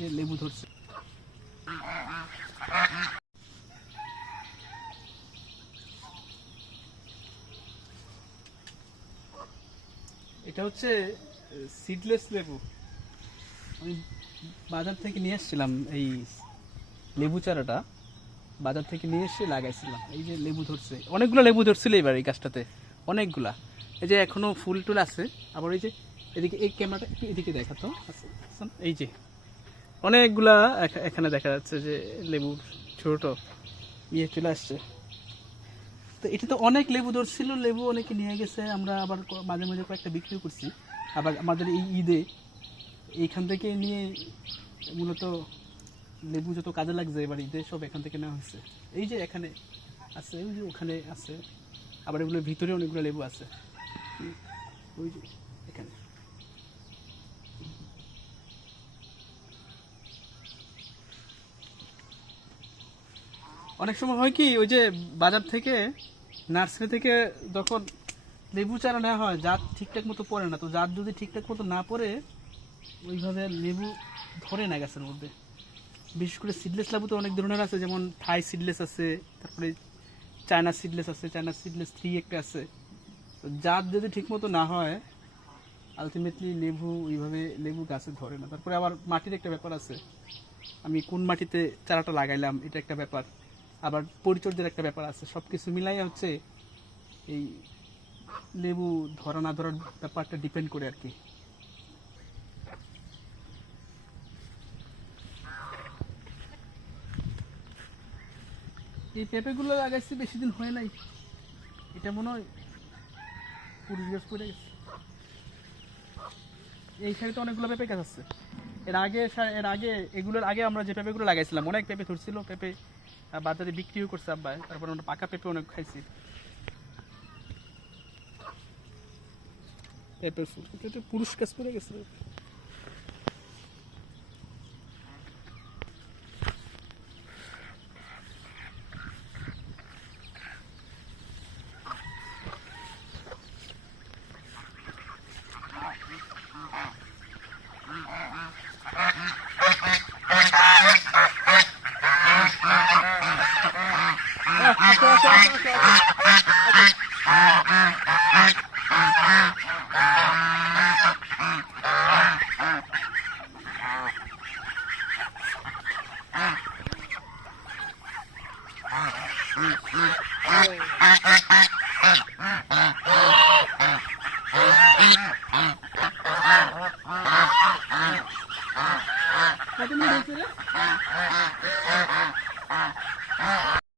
যে লেবু ধরছে। এটা হচ্ছে সিডলেস লেবু। আমি বাজার থেকে নিয়ে এসেছিলাম এই লেবু চারাটা। বাজার থেকে নিয়ে এসে লাগাইছিলাম। এই যে লেবু ধরছে। অনেকগুলো লেবু ধরছিল এবার এই গাছটাতে। অনেকগুলা। এই যে এখনও ফুল টুল আছে। আবার এই যে, এদিকে এই ক্যামেরাটা একটু এদিকে দেখাতো। এই যে অনেকগুলা এখানে দেখা যাচ্ছে যে লেবুর ছোট। ইয়ে চলে আসছে। তো এটা তো অনেক লেবু ধরছিল, লেবু অনেকে নিয়ে গেছে, আমরা আবার মাঝে মাঝে কয়েকটা বিক্রিও করছি। আবার আমাদের এই ঈদে এইখান থেকে নিয়ে মূলত লেবু যত কাজে লাগছে এবার ঈদে সব এখান থেকে নেওয়া হয়েছে। এই যে এখানে আছে, ওই যে ওখানে আছে, আবার এগুলোর ভিতরে অনেকগুলো লেবু আছে। ওই যে এখানে। অনেক সময় হয় কি, ওই যে বাজার থেকে, নার্সারি থেকে যখন লেবু চারা নেওয়া হয় জাত ঠিকঠাক মতো পড়ে না, তো জাত যদি ঠিকঠাক মতো না পড়ে, ওইভাবে লেবু ধরে না গাছের মধ্যে। বিশেষ করে সিডলেস লেবু তো অনেক ধরনের আছে, যেমন থাই সিডলেস আছে, তারপরে চায়না সিডলেস আছে চায়না সিডলেস থ্রি একটা আছে। তো জাত যদি ঠিক মতো না হয় আলটিমেটলি লেবু ওইভাবে লেবু গাছে ধরে না। তারপরে আবার মাটির একটা ব্যাপার আছে। আমি কোন মাটিতে চারাটা লাগাইলাম, এটা একটা ব্যাপার। আবার পরিচর্যার একটা ব্যাপার আছে। সব কিছু মিলাই হচ্ছে এই লেবু ধরা না ধরার ব্যাপারটা ডিপেন্ড করে আর কি। এই পেঁপেগুলো লাগাইছি, বেশি দিন হয় নাই। এটা মনে হয় পুরুষ গাছ পড়ে গেছে। এই সাইডে তো অনেকগুলো পেঁপে গাছ আছে। এর আগে এর আগে এগুলোর আগে আমরা যে পেঁপেগুলো লাগাইছিলাম, অনেক পেঁপে ধরছিল, পেঁপে বাজারে বিক্রিও করছে আব্বাই তারপর আমরা পাকা পেঁপে অনেক খাইছি। পেঁপের ফুল। পুরুষ কাজ পড়ে গেছে। Ah, ah, ah.